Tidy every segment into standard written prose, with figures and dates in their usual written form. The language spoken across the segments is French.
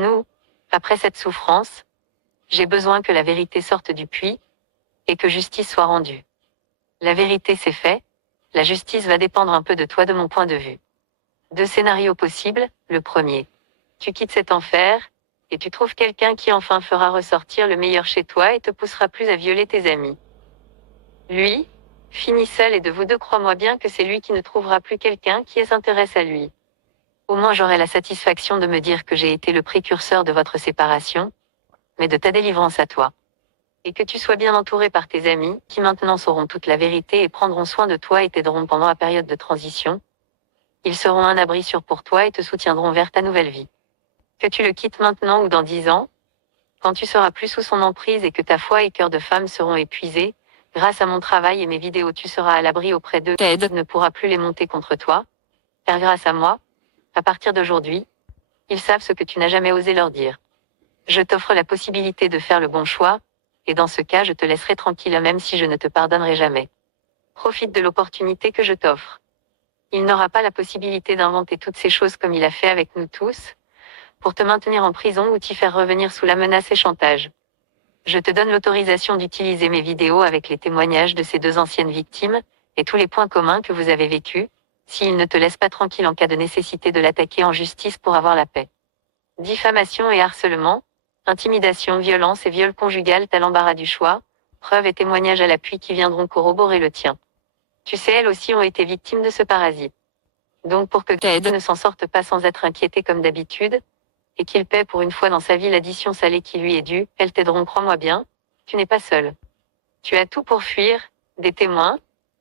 Nous, après cette souffrance, j'ai besoin que la vérité sorte du puits, et que justice soit rendue. La vérité c'est fait, la justice va dépendre un peu de toi de mon point de vue. 2 scénarios possibles, le premier. Tu quittes cet enfer, et tu trouves quelqu'un qui enfin fera ressortir le meilleur chez toi et te poussera plus à violer tes amis. Lui, finit seul et de vous deux crois-moi bien que c'est lui qui ne trouvera plus quelqu'un qui s'intéresse à lui. Au moins j'aurai la satisfaction de me dire que j'ai été le précurseur de votre séparation, mais de ta délivrance à toi. Et que tu sois bien entouré par tes amis, qui maintenant sauront toute la vérité et prendront soin de toi et t'aideront pendant la période de transition. Ils seront un abri sûr pour toi et te soutiendront vers ta nouvelle vie. Que tu le quittes maintenant ou dans 10 ans, quand tu seras plus sous son emprise et que ta foi et cœur de femme seront épuisés, grâce à mon travail et mes vidéos tu seras à l'abri auprès d'eux, Ted ne pourra plus les monter contre toi, car grâce à moi, à partir d'aujourd'hui, ils savent ce que tu n'as jamais osé leur dire. Je t'offre la possibilité de faire le bon choix, et dans ce cas je te laisserai tranquille même si je ne te pardonnerai jamais. Profite de l'opportunité que je t'offre. Il n'aura pas la possibilité d'inventer toutes ces choses comme il a fait avec nous tous, pour te maintenir en prison ou t'y faire revenir sous la menace et chantage. Je te donne l'autorisation d'utiliser mes vidéos avec les témoignages de ces 2 anciennes victimes, et tous les points communs que vous avez vécus, s'il ne te laisse pas tranquille en cas de nécessité de l'attaquer en justice pour avoir la paix. Diffamation et harcèlement, intimidation, violence et viol conjugal, t'as l'embarras du choix, preuves et témoignages à l'appui qui viendront corroborer le tien. Tu sais, elles aussi ont été victimes de ce parasite. Donc pour que Ted ne s'en sorte pas sans être inquiété comme d'habitude, et qu'il paie pour une fois dans sa vie l'addition salée qui lui est due, elles t'aideront, crois-moi bien, tu n'es pas seul. Tu as tout pour fuir, des témoins,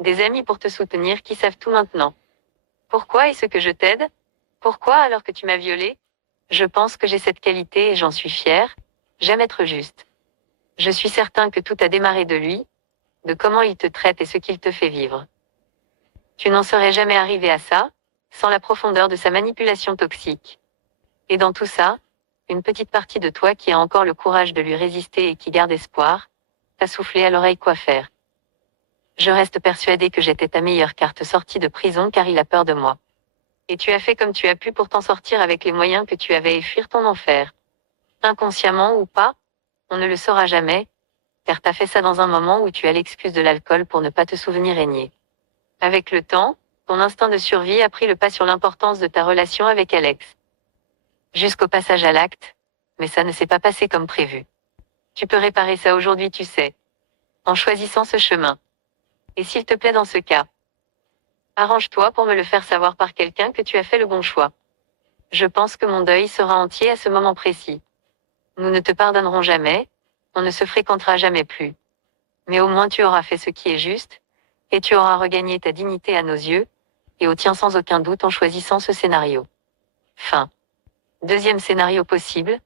des amis pour te soutenir qui savent tout maintenant. Pourquoi est-ce que je t'aide? Pourquoi alors que tu m'as violée? Je pense que j'ai cette qualité et j'en suis fière, j'aime être juste. Je suis certain que tout a démarré de lui, de comment il te traite et ce qu'il te fait vivre. Tu n'en serais jamais arrivé à ça, sans la profondeur de sa manipulation toxique. Et dans tout ça, une petite partie de toi qui a encore le courage de lui résister et qui garde espoir, t'a soufflé à l'oreille quoi faire. Je reste persuadée que j'étais ta meilleure carte sortie de prison car il a peur de moi. Et tu as fait comme tu as pu pour t'en sortir avec les moyens que tu avais et fuir ton enfer. Inconsciemment ou pas, on ne le saura jamais, car t'as fait ça dans un moment où tu as l'excuse de l'alcool pour ne pas te souvenir et nier. Avec le temps, ton instinct de survie a pris le pas sur l'importance de ta relation avec Alex. Jusqu'au passage à l'acte, mais ça ne s'est pas passé comme prévu. Tu peux réparer ça aujourd'hui, tu sais. En choisissant ce chemin. Et s'il te plaît dans ce cas, arrange-toi pour me le faire savoir par quelqu'un que tu as fait le bon choix. Je pense que mon deuil sera entier à ce moment précis. Nous ne te pardonnerons jamais, on ne se fréquentera jamais plus. Mais au moins tu auras fait ce qui est juste, et tu auras regagné ta dignité à nos yeux, et au tien sans aucun doute en choisissant ce scénario. Fin. 2e scénario possible,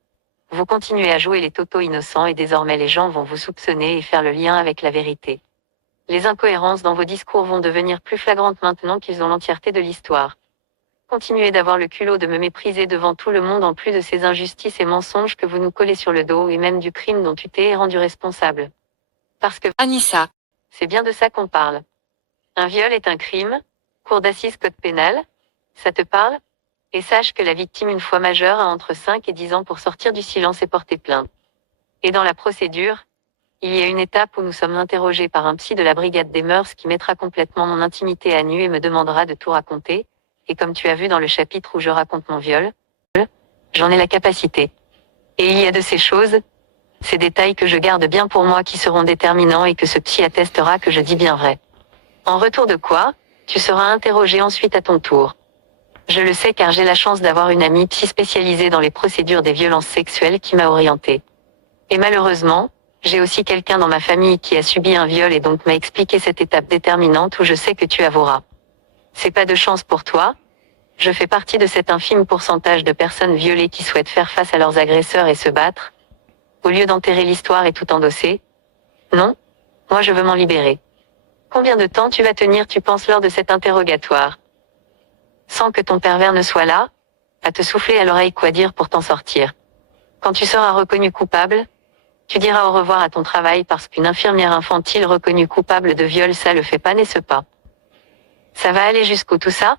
vous continuez à jouer les totos innocents et désormais les gens vont vous soupçonner et faire le lien avec la vérité. Les incohérences dans vos discours vont devenir plus flagrantes maintenant qu'ils ont l'entièreté de l'histoire. Continuez d'avoir le culot de me mépriser devant tout le monde en plus de ces injustices et mensonges que vous nous collez sur le dos et même du crime dont tu t'es rendu responsable. Parce que, Anissa, c'est bien de ça qu'on parle. Un viol est un crime, cour d'assises code pénal, ça te parle? Et sache que la victime une fois majeure a entre 5 et 10 ans pour sortir du silence et porter plainte. Et dans la procédure, il y a une étape où nous sommes interrogés par un psy de la brigade des mœurs qui mettra complètement mon intimité à nu et me demandera de tout raconter, et comme tu as vu dans le chapitre où je raconte mon viol, j'en ai la capacité. Et il y a de ces choses, ces détails que je garde bien pour moi qui seront déterminants et que ce psy attestera que je dis bien vrai. En retour de quoi, tu seras interrogé ensuite à ton tour. Je le sais car j'ai la chance d'avoir une amie psy spécialisée dans les procédures des violences sexuelles qui m'a orientée. Et malheureusement, j'ai aussi quelqu'un dans ma famille qui a subi un viol et donc m'a expliqué cette étape déterminante où je sais que tu avoueras. C'est pas de chance pour toi. Je fais partie de cet infime pourcentage de personnes violées qui souhaitent faire face à leurs agresseurs et se battre. Au lieu d'enterrer l'histoire et tout endosser. Non, moi je veux m'en libérer. Combien de temps tu vas tenir, tu penses, lors de cet interrogatoire? Sans que ton pervers ne soit là, à te souffler à l'oreille quoi dire pour t'en sortir. Quand tu seras reconnu coupable, tu diras au revoir à ton travail parce qu'une infirmière infantile reconnue coupable de viol, ça le fait pas, n'est-ce pas? Ça va aller jusqu'où tout ça?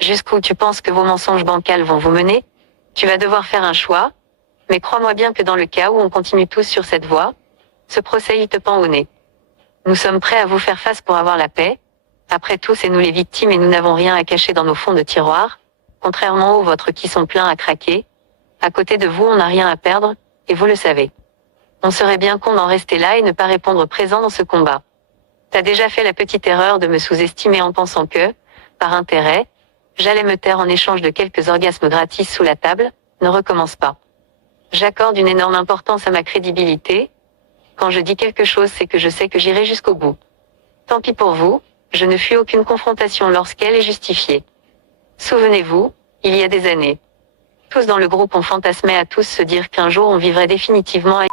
Jusqu'où tu penses que vos mensonges bancals vont vous mener? Tu vas devoir faire un choix, Mais crois-moi bien que dans le cas où on continue tous sur cette voie, ce procès il te pend au nez. Nous sommes prêts à vous faire face pour avoir la paix. Après tout, c'est nous les victimes et nous n'avons rien à cacher dans nos fonds de tiroir, contrairement aux vôtres qui sont pleins à craquer. À côté de vous, on n'a rien à perdre, et vous le savez. On serait bien con d'en rester là et ne pas répondre présent dans ce combat. T'as déjà fait la petite erreur de me sous-estimer en pensant que, par intérêt, j'allais me taire en échange de quelques orgasmes gratis sous la table. Ne recommence pas. J'accorde une énorme importance à ma crédibilité. Quand je dis quelque chose, c'est que je sais que j'irai jusqu'au bout. Tant pis pour vous, je ne fuis aucune confrontation lorsqu'elle est justifiée. Souvenez-vous, il y a des années, tous dans le groupe on fantasmait à tous se dire qu'un jour on vivrait définitivement à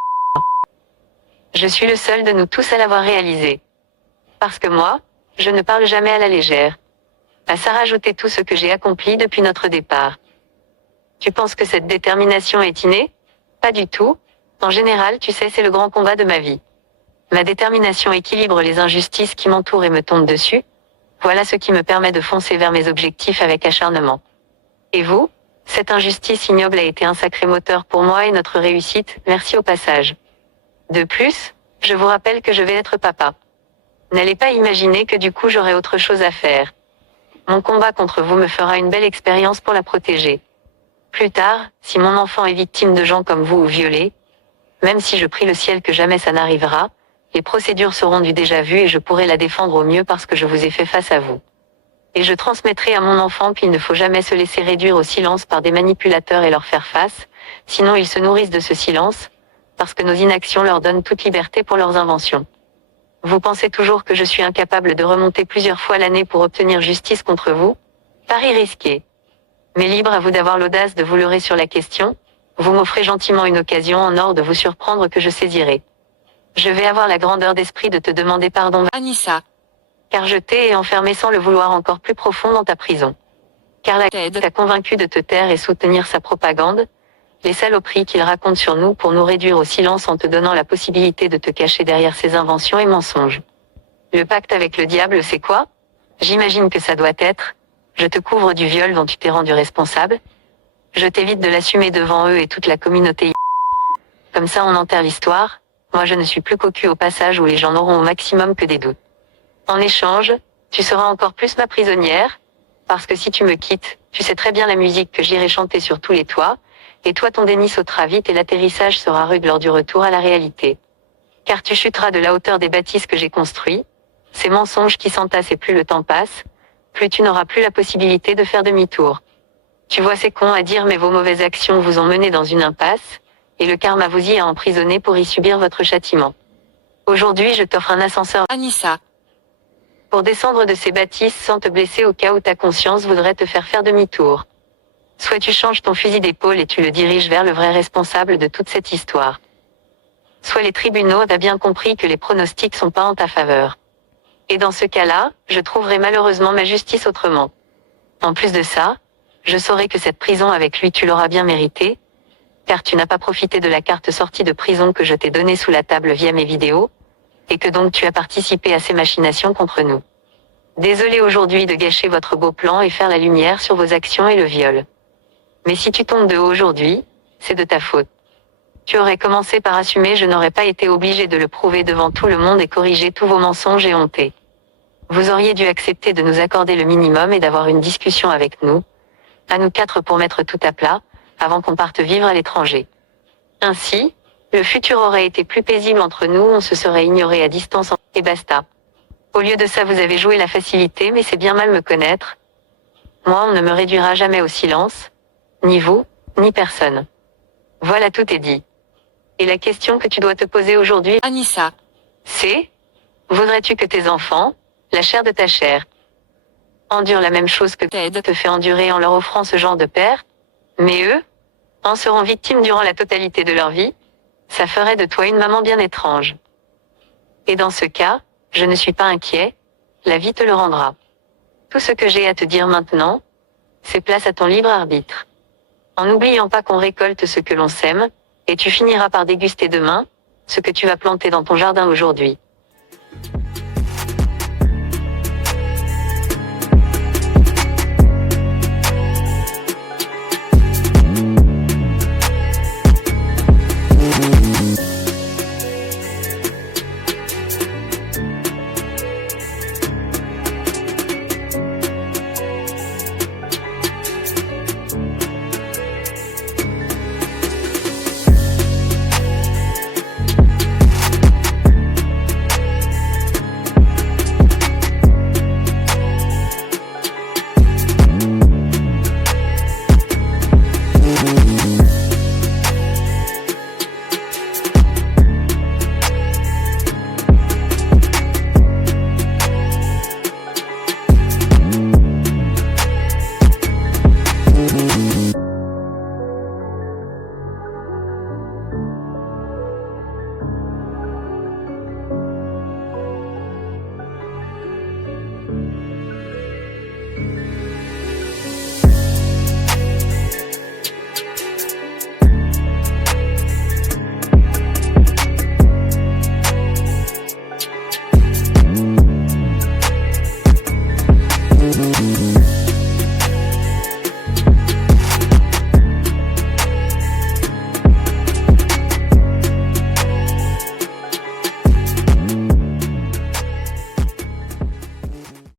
Je suis le seul de nous tous à l'avoir réalisé. Parce que moi, je ne parle jamais à la légère. À ça rajouter tout ce que j'ai accompli depuis notre départ. Tu penses que cette détermination est innée? Pas du tout. En général, tu sais, c'est le grand combat de ma vie. Ma détermination équilibre les injustices qui m'entourent et me tombent dessus. Voilà ce qui me permet de foncer vers mes objectifs avec acharnement. Et vous? Cette injustice ignoble a été un sacré moteur pour moi et notre réussite, merci au passage. De plus, je vous rappelle que je vais être papa. N'allez pas imaginer que du coup j'aurai autre chose à faire. Mon combat contre vous me fera une belle expérience pour la protéger. Plus tard, si mon enfant est victime de gens comme vous ou violé, même si je prie le ciel que jamais ça n'arrivera, les procédures seront du déjà vu et je pourrai la défendre au mieux parce que je vous ai fait face à vous. Et je transmettrai à mon enfant qu'il ne faut jamais se laisser réduire au silence par des manipulateurs et leur faire face, sinon ils se nourrissent de ce silence, parce que nos inactions leur donnent toute liberté pour leurs inventions. Vous pensez toujours que je suis incapable de remonter plusieurs fois l'année pour obtenir justice contre vous? Pari risqué. Mais libre à vous d'avoir l'audace de vous leurrer sur la question, vous m'offrez gentiment une occasion en or de vous surprendre que je saisirai. Je vais avoir la grandeur d'esprit de te demander pardon, Anissa. car je t'ai enfermé sans le vouloir encore plus profond dans ta prison. Car la Ted t'a convaincu de te taire et soutenir sa propagande, les saloperies qu'il raconte sur nous pour nous réduire au silence en te donnant la possibilité de te cacher derrière ses inventions et mensonges. Le pacte avec le diable, c'est quoi? J'imagine que ça doit être, je te couvre du viol dont tu t'es rendu responsable, je t'évite de l'assumer devant eux et toute la communauté. Comme ça on enterre l'histoire, moi je ne suis plus cocu au passage où les gens n'auront au maximum que des doutes. En échange, tu seras encore plus ma prisonnière, parce que si tu me quittes, tu sais très bien la musique que j'irai chanter sur tous les toits, et toi ton déni sautera vite et l'atterrissage sera rude lors du retour à la réalité. Car tu chuteras de la hauteur des bâtisses que j'ai construits, ces mensonges qui s'entassent et plus le temps passe, plus tu n'auras plus la possibilité de faire demi-tour. Tu vois c'est con à dire mais vos mauvaises actions vous ont mené dans une impasse, et le karma vous y a emprisonné pour y subir votre châtiment. Aujourd'hui je t'offre un ascenseur Anissa. pour descendre de ces bâtisses sans te blesser au cas où ta conscience voudrait te faire demi-tour. Soit tu changes ton fusil d'épaule et tu le diriges vers le vrai responsable de toute cette histoire. Soit les tribunaux ont bien compris que les pronostics sont pas en ta faveur. Et dans ce cas-là, je trouverai malheureusement ma justice autrement. En plus de ça, je saurai que cette prison avec lui tu l'auras bien méritée, car tu n'as pas profité de la carte sortie de prison que je t'ai donnée sous la table via mes vidéos, et que donc tu as participé à ces machinations contre nous. Désolé aujourd'hui de gâcher votre beau plan et faire la lumière sur vos actions et le viol. Mais si tu tombes de haut aujourd'hui, c'est de ta faute. Tu aurais commencé par assumer, je n'aurais pas été obligé de le prouver devant tout le monde et corriger tous vos mensonges et hontés. Vous auriez dû accepter de nous accorder le minimum et d'avoir une discussion avec nous, à nous quatre pour mettre tout à plat, avant qu'on parte vivre à l'étranger. Ainsi, le futur aurait été plus paisible entre nous, on se serait ignoré à distance et basta. Au lieu de ça vous avez joué la facilité mais c'est bien mal me connaître. Moi on ne me réduira jamais au silence, ni vous, ni personne. Voilà tout est dit. Et la question que tu dois te poser aujourd'hui, Anissa. c'est, voudrais-tu que tes enfants, la chair de ta chair, endurent la même chose que Ted te fait endurer en leur offrant ce genre de père? Mais eux, en seront victimes durant la totalité de leur vie? Ça ferait de toi une maman bien étrange. Et dans ce cas, je ne suis pas inquiet, la vie te le rendra. Tout ce que j'ai à te dire maintenant, c'est place à ton libre arbitre. En n'oubliant pas qu'on récolte ce que l'on sème, et tu finiras par déguster demain, ce que tu vas planter dans ton jardin aujourd'hui.